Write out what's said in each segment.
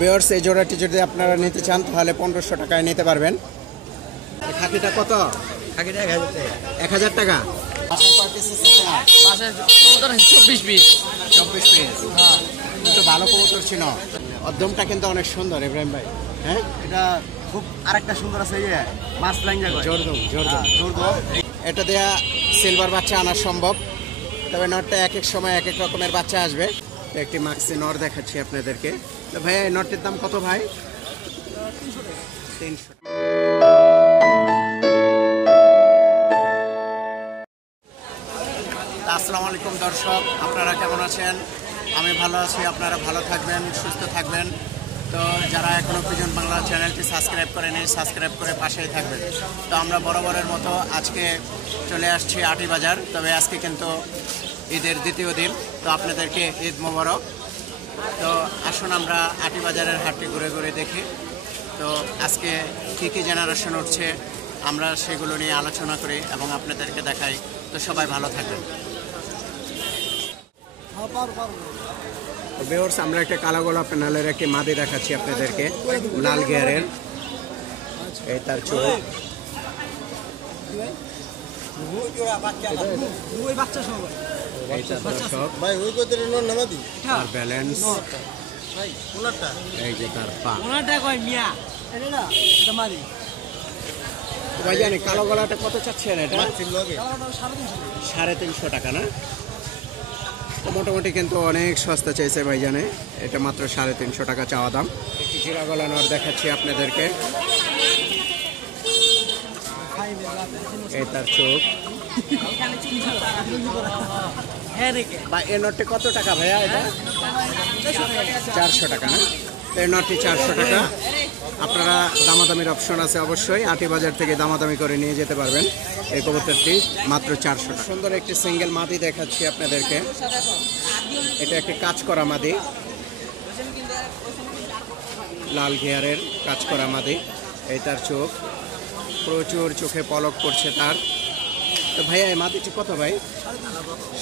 Viewers এই জোড়াটি যদি আপনারা নিতে চান তাহলে 1500 টাকায় নিতে পারবেন। খাকিটা কত? খাকিটা 1000 টাকা। বাসায় কয় পিস আছে? বাসায় কবুতর 24 পিস। 24 পিস। হ্যাঁ, কিন্তু ভালো কবুতর ছিল। অদ্যমটা কিন্তু অনেক সুন্দর ইব্রাহিম ভাই। হ্যাঁ, এটা খুব আরেকটা সুন্দর আছে ইয়ে মাছ লাইন জায়গা জোরদম জোরদম। এটা দেয়া সিলভার বাচ্চা আনা সম্ভব, তবে নটটা এক এক সময় এক এক রকমের বাচ্চা আসবে। তো একটি মাক্সি নর দেখাচ্ছি আপনাদেরকে। তো ভাইয়া এই নটটির দাম কত ভাই? 300 টাকা। আসসালামু আলাইকুম দর্শক, আপনারা কেমন আছেন? আমি ভালো আছি, আপনারা ভালো থাকবেন, সুস্থ থাকবেন। তো যারা এখনও পিজন বাংলা চ্যানেলটি সাবস্ক্রাইব করেনি, সাবস্ক্রাইব করে পাশেই থাকবেন। তো আমরা বরাবরের মতো আজকে চলে আসছি আটি বাজার। তবে আজকে কিন্তু ঈদের দ্বিতীয় দিন, তো আপনাদেরকে ঈদ মোবারক। তো আসুন আমরা আটি বাজারের হাটটি ঘুরে ঘুরে দেখি। তো আজকে কী কী জেনারেশন উঠছে আমরা সেগুলো নিয়ে আলোচনা করি এবং আপনাদেরকে দেখাই। তো সবাই ভালো থাকবেন। ভিউয়ার্স আমরা একটা কালো গোলাপ প্যানেলের একটি মাদি দেখাচ্ছি আপনাদেরকে, লাল গিয়ারের। এই তার চোখ, তার ব্যালেন্স, এই যে তার পা। ভাই জানি কালো গলাটা কত চাচ্ছেন? এটা 350 টাকা না? তো মোটামুটি কিন্তু অনেক সস্তা চাইছে ভাইজানে। এটা মাত্র 350 টাকা চাওয়া দাম। একটি জিরা গলা নর দেখাচ্ছি আপনাদেরকে। এই তার চোখ। বা এই নটটি কত টাকা ভাইয়া? এটা 400 টাকা না? তো এই নটটি 400 টাকা। আপনারা দামাদামির অপশন আছে অবশ্যই। আটি বাজার থেকে দামাদামি করে নিয়ে যেতে পারবেন। এই কবুতরটি মাত্র 400 টাকা। সুন্দর একটি সিঙ্গেল মাদি দেখাচ্ছি আপনাদেরকে। এটা একটি কাজ করা মাদি, লাল ঘিয়ারের কাজ করা মাদি। এই তার চোখ, প্রচুর চোখে পলক করছে তার। তো ভাইয়া এই মাদিটি কত ভাই?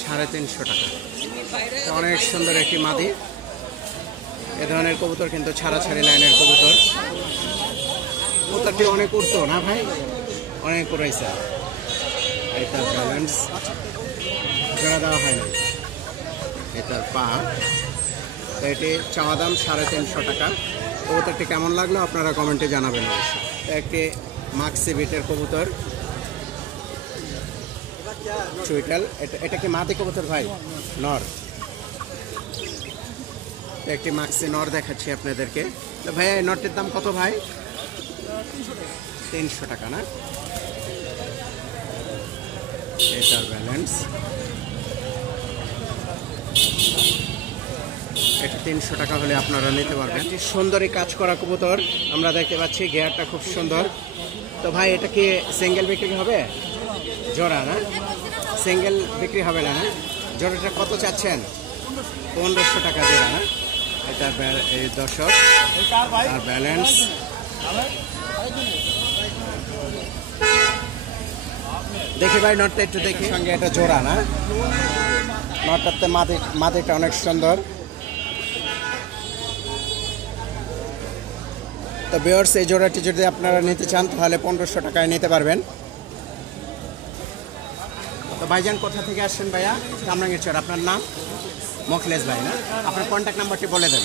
350 টাকা। তো অনেক সুন্দর একটি মাদি। এ ধরনের কবুতর কিন্তু ছাড়াছাড়ি লাইনের কবুতর। কবুতরটি অনেক উঠতো না ভাই? অনেক উড়াইছে। এটার ব্যালেন্স জোড়া দেওয়া হয় না। এটার পা। তো এটি চাওয়া দাম 350 টাকা। কবুতরটি কেমন লাগলো আপনারা কমেন্টে জানাবেন অবশ্যই। তো একটি মাক্সি বিটের কবুতর, চুইটাল। এটা কি মাদি কবুতর ভাই? নর। একটি মাক্সি নর দেখাচ্ছি আপনাদেরকে। তো ভাইয়া এই নরটির দাম কত ভাই? 300 টাকা না? এটার ব্যালেন্স, এটা 300 টাকা হলে আপনারা নিতে পারবেন। একটি সুন্দরী কাজ করা কবুতর আমরা দেখতে পাচ্ছি, গিয়ারটা খুব সুন্দর। তো ভাই এটা কি সিঙ্গেল বিক্রি হবে? জোড়া না? সিঙ্গেল বিক্রি হবে না? জোড়াটা কত চাচ্ছেন? 1500 টাকা জোড়া না? এটার দর্শক, তার ব্যালেন্স। দেখি ভাই নটটা একটু দেখি। সঙ্গে এটা জোড়া না? নটটাতে মাদিটা অনেক সুন্দর। তো ভিউয়ার্স এই জোড়াটি যদি আপনারা নিতে চান তাহলে 1500 টাকায় নিতে পারবেন। তো ভাইজান কোথা থেকে আসছেন ভাইয়া? কামরাঙ্গীরচর। আপনার নাম? মোখলেস ভাই না? আপনার কন্ট্যাক্ট নাম্বারটি বলে দেন।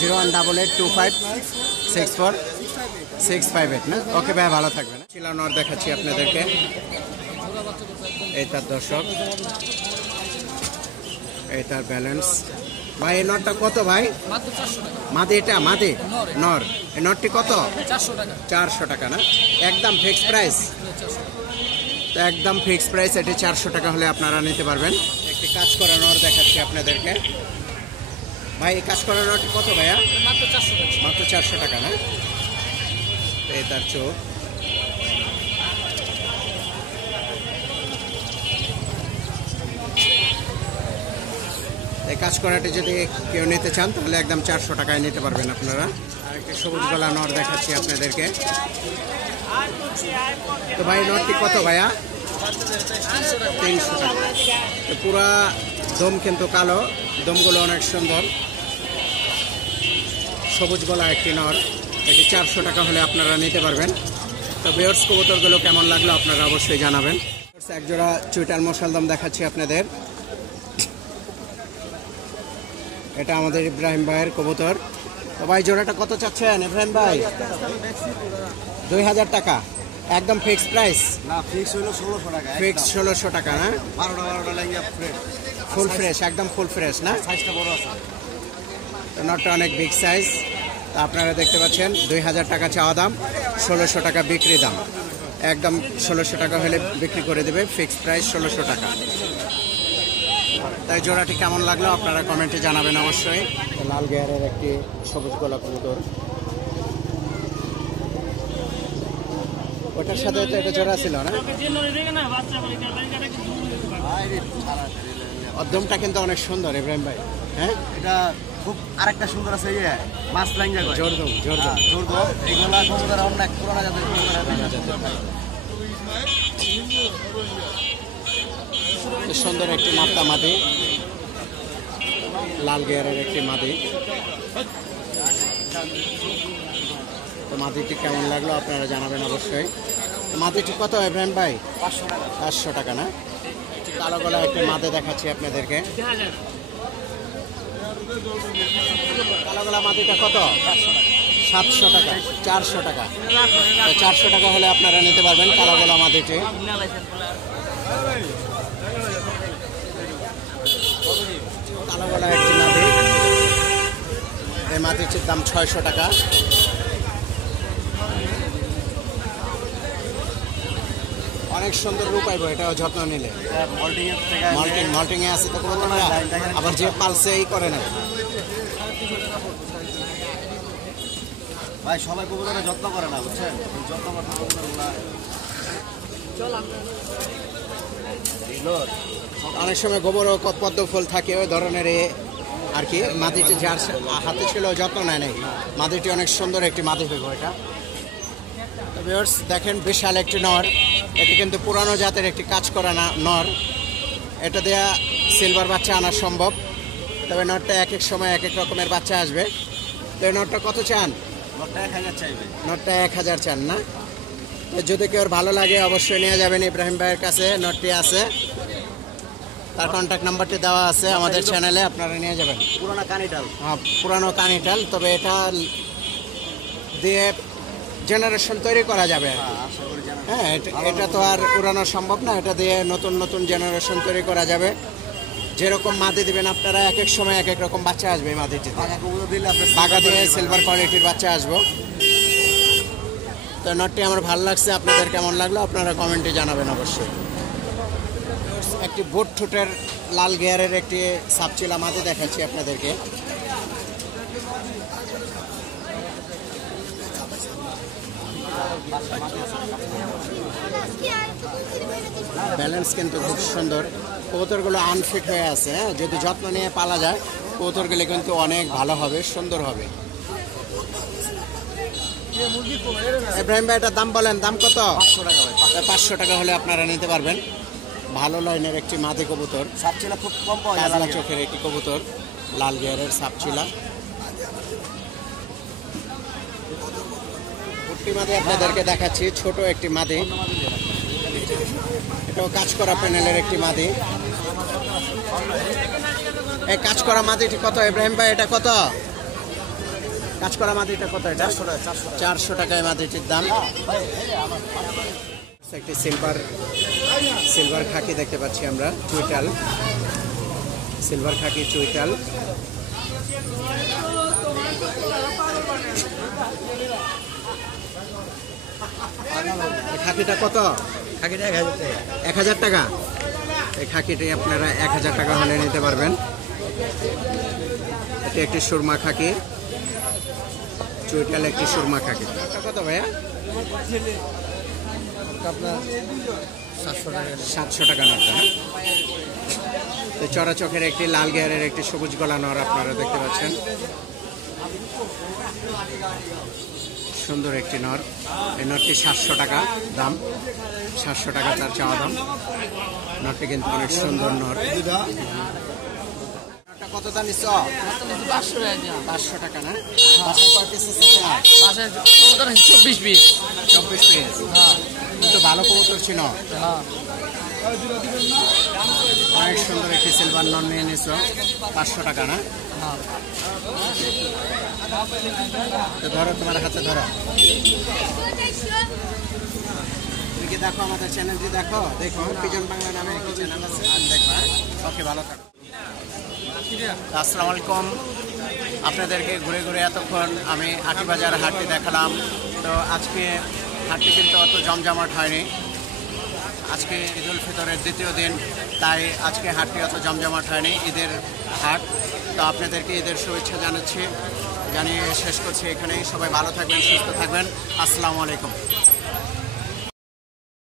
01825646658 না? ওকে ভাই, ভালো থাকবেন। চিলা নর দেখাচ্ছি আপনাদেরকে। এই তার দর্শক, এই তার ব্যালেন্স। ভাই এই নটটা কত ভাই? মাদি। এটা মাদি নর। এই নটটি কত? 400 টাকা না? একদম ফিক্সড প্রাইস? তো একদম ফিক্সড প্রাইস। এটি 400 টাকা হলে আপনারা নিতে পারবেন। একটি কাজ করা নর দেখাচ্ছি আপনাদেরকে। ভাই এই কাজ করা নরটি কত ভাইয়া? মাত্র 400 টাকা না? এই তার চোখ, এই কাজ করাটি যদি কেউ নিতে চান তাহলে একদম 400 টাকায় নিতে পারবেন আপনারা। আর একটি সবুজ গলা নর দেখাচ্ছি আপনাদেরকে। তো ভাই নটটি কত ভাইয়া? 300 টাকা। তো পুরা দম কিন্তু কালো, দমগুলো অনেক সুন্দর। সবুজ গলা একটি নর, এটি 400 টাকা হলে আপনারা নিতে পারবেন। তো ভিউয়ার্স, কবুতরগুলো কেমন লাগলো আপনারা অবশ্যই জানাবেন। এক জোড়া চুইটাল মশালদম দেখাচ্ছি আপনাদের। এটা আমাদের ইব্রাহিম ভাইয়ের কবুতর। তো ভাই জোড়াটা কত চাচ্ছেন ইব্রাহিম ভাই? 2000 টাকা একদম ফিক্সড প্রাইস? না, ফিক্স হলো 1600 টাকা। ফিক্সড 1600 টাকা না? 12টা লাইঙ্গা ফ্রেশ, ফুল ফ্রেশ, একদম ফুল ফ্রেশ না? সাইজটা বড় আছে। তো নটটা অনেক বিগ সাইজ। তো আপনারা দেখতে পাচ্ছেন 2000 টাকা চাওয়া দাম, 1600 টাকা বিক্রি দাম। একদম 1600 টাকা হলে বিক্রি করে দেবে, ফিক্সড প্রাইস 1600 টাকা। তাই জোড়াটি কেমন লাগলো আপনারা কমেন্টে জানাবেন অবশ্যই। লাল গেয়ারের একটি সবুজ গলা কবুতর, ওটার সাথে তো এটা জোড়া ছিল না? অদ্যমটা কিন্তু অনেক সুন্দর ইব্রাহিম ভাই। হ্যাঁ, এটা খুব আরেকটা সুন্দর আছে মাছ লাইঙ্গা কয় জোরদম জোরদম। জোরদম। এগুলা কবুতর অনেক পুরোনো জাতের সুন্দর একটি মাত্তা মাদি, লাল গেয়ারের একটি মাদি। তো মাদিটি কেমন লাগলো আপনারা জানাবেন অবশ্যই। মাদিটি কত ইব্রাহিম ভাই? 500 টাকা। 500 টাকা না? কালো গলা একটি মাদে দেখাচ্ছি আপনাদেরকে। কালো গলা মাদিটা কত? 700 টাকা। 400 টাকা। 400 টাকা হলে আপনারা নিতে পারবেন কালো গলা মাদিটি। কালো গলা একটি মাদি, এই মাদিটির দাম 600 টাকা। অনেক সুন্দর রূপ আইব এটাও যত্ন নিলে। মল্টিং এ আছে তো কবুতরটা, আবার যে পালসে এই করে না। ভাই সবাই কবুতরের যত্ন করে না, বুঝছেন? যত্ন করতে কবুতরগুলা অনেক সময় গোবর ও পদ্ম ফুল থাকে ওই ধরনের আর কি। মাদিটি যার হাতে ছিল যত্ন নেয় নাই। মাদিটি অনেক সুন্দর একটি মাদি হইব এটা। ভিউয়ার্স দেখেন, বিশাল একটি নর। এটি কিন্তু পুরানো জাতের একটি কাজ করা নর। এটা দেয়া সিলভার বাচ্চা আনা সম্ভব, তবে নরটা এক এক সময় এক এক রকমের বাচ্চা আসবে। তো এই নরটা কত চান? নটটা 1000 চাইবে। নরটা 1000 চান না? তো যদি কেউ ভালো লাগে অবশ্যই নিয়ে যাবেন ইব্রাহিম ভাইয়ের কাছে। নটটি আছে, তার কন্ট্যাক্ট নাম্বারটি দেওয়া আছে আমাদের চ্যানেলে, আপনারা নিয়ে যাবেন। পুরানো কানিটাল। হ্যাঁ, পুরানো কানিটাল, তবে এটা দিয়ে জেনারেশন তৈরি করা যাবে। আশা করি জানা। হ্যাঁ, এটা তো আর উড়ানো সম্ভব না, এটা দিয়ে নতুন নতুন জেনারেশন তৈরি করা যাবে। যেরকম মাদি দিবেন আপনারা এক এক সময় এক এক রকম বাচ্চা আসবে। এই মাদিটিতে টাকা কবুতর দিলে আপনি বাগা দিয়ে সিলভার কোয়ালিটির বাচ্চা আসবো। তো নটটি আমার ভালো লাগছে, আপনাদের কেমন লাগলো আপনারা কমেন্টে জানাবেন অবশ্যই। একটি বোট ঠোঁটের লাল গিয়ারের একটি সাপচিলা মাদি দেখাচ্ছি আপনাদেরকে। ব্যালেন্স কিন্তু খুব সুন্দর। কবুতরগুলো আনফিট হয়ে আছে। হ্যাঁ, যদি যত্ন নিয়ে পালা যায় কবুতরগুলো কিন্তু অনেক ভালো হবে, সুন্দর হবে। ইব্রাহিম ভাই এটার দাম বলেন, দাম কত? 500 টাকা ভাই। 500 টাকা হলে আপনারা নিতে পারবেন। ভালো লাইনের একটি মাদি কবুতর, সাপচিলা খুব কম পাওয়া যায়। কাজলা চোখের একটি কবুতর, লাল গিয়ারের সাপচিলা। পুট্টি মাদি আপনাদেরকে দেখাচ্ছি, ছোট একটি মাদি। এটাও কাজ করা প্যানেলের একটি মাদি। এই কাজ করা মাদিটি কত ইব্রাহিম ভাই? এটা কত কাজ করা মাদিটা কত? এটা 400 টাকা এই মাদিটির দাম। একটি সিলভার খাকি দেখতে পাচ্ছি আমরা, চুইটাল, সিলভার খাকি চুইটাল। খাকিটা কত? খাকিটা 1000 টাকা। 1000 টাকা। এই খাকিটি আপনারা 1000 টাকা হলে নিতে পারবেন। এটি একটি সুরমা খাকি, চুইটাল একটি সুরমা খাকি। কত ভাইয়া? আপনার 700 টাকা নটটা না? তো চড়া চোখের একটি লাল গিয়ারের একটি সবুজ গলা নর আপনারা দেখতে পাচ্ছেন। সুন্দর একটি নর। এই নরটি 700 টাকা দাম, 700 টাকা তার চাওয়া দাম। নরটি কিন্তু অনেক সুন্দর নর। নরটা কত দাম নিচ্ছ? 500 টাকা না? হ্যাঁ। বাসায় কয় পিস আছে? বাসায় কবুতর 24 পিস। 24 পিস। হ্যাঁ কিন্তু ভালো কবুতর ছিল। হ্যাঁ অনেক সুন্দর একটি সিলভার নন নিয়ে নিচ্ছ, 500 টাকা না? হ্যাঁ। তো ধরো, তোমার হাতে ধরো। তুমি কি দেখো আমাদের চ্যানেলটি? দেখো দেখো, পিজন বাংলা নামে একটি চ্যানেল আছে, দেখবা। ওকে, ভালো থাকো। আসসালামু আলাইকুম। আপনাদেরকে ঘুরে ঘুরে এতক্ষণ আমি আটিবাজার হাটটি দেখালাম। তো আজকে হাটটি কিন্তু অত জমজমাট হয়নি। আজকে ঈদুল ফিতরের দ্বিতীয় দিন, তাই আজকে হাটটি অত জমজমাট হয়নি, ঈদের হাট। তো আপনাদেরকে ঈদের শুভেচ্ছা জানিয়ে শেষ করছি এখানেই। সবাই ভালো থাকবেন, সুস্থ থাকবেন। আসসালামু আলাইকুম।